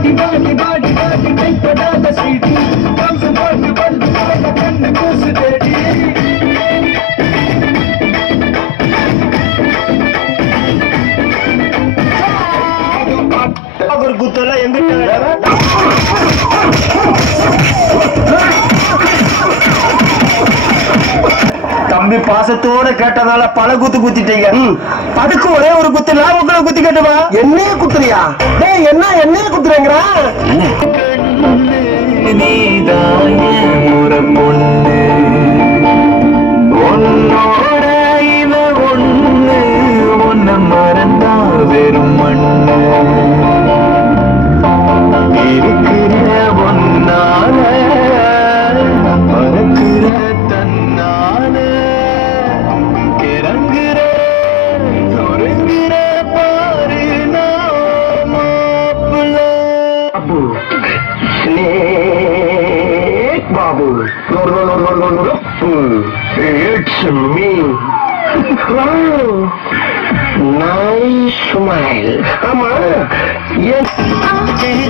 బాటి బాటి బాటి బాటి కైతో దాద సీటి కంసు బాటి bulb బాట కన్ను కూసు తేడి గుర్తుల ఎందుకు தம்பி பாசத்தோட கேட்டதால பல குத்து குத்திட்டீங்க. அதுக்கு ஒரே ஒரு குத்து நான் உங்களை குத்தி கேட்டுவா என்னைய குத்துறியா? டேய் என்ன என்னைய குத்துறேங்கிறா Snake Babu. No, no, no, no, no, no, no. Hmm. It's me. Wow. Nice smile. ஆமா ஏன்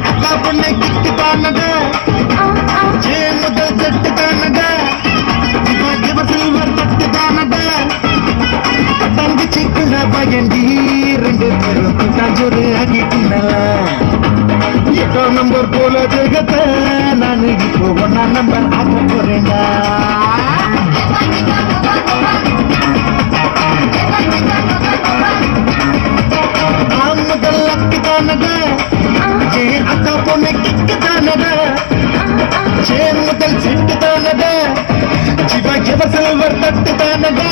அக்கா பொண்ணை கிட்டு தானத ஏ முதல் செட்டு தானத இவ சில்வர் தட்டு தானத தங்கி சிக்குற பயண்டி ரெண்டு பேரும் தஞ்சோறு ஆகிட்டுனா ஆட்டோ நம்பர் போல ஜெகத்தை நான் இப்போ ஒன்னா நம்பர் ஆக்க போறேன்டா அக்கா பொண்ணு கிக்கு தானத ஏ முதல் செட்டு தானத சிவ சிவ சில்வர் தட்டு தானத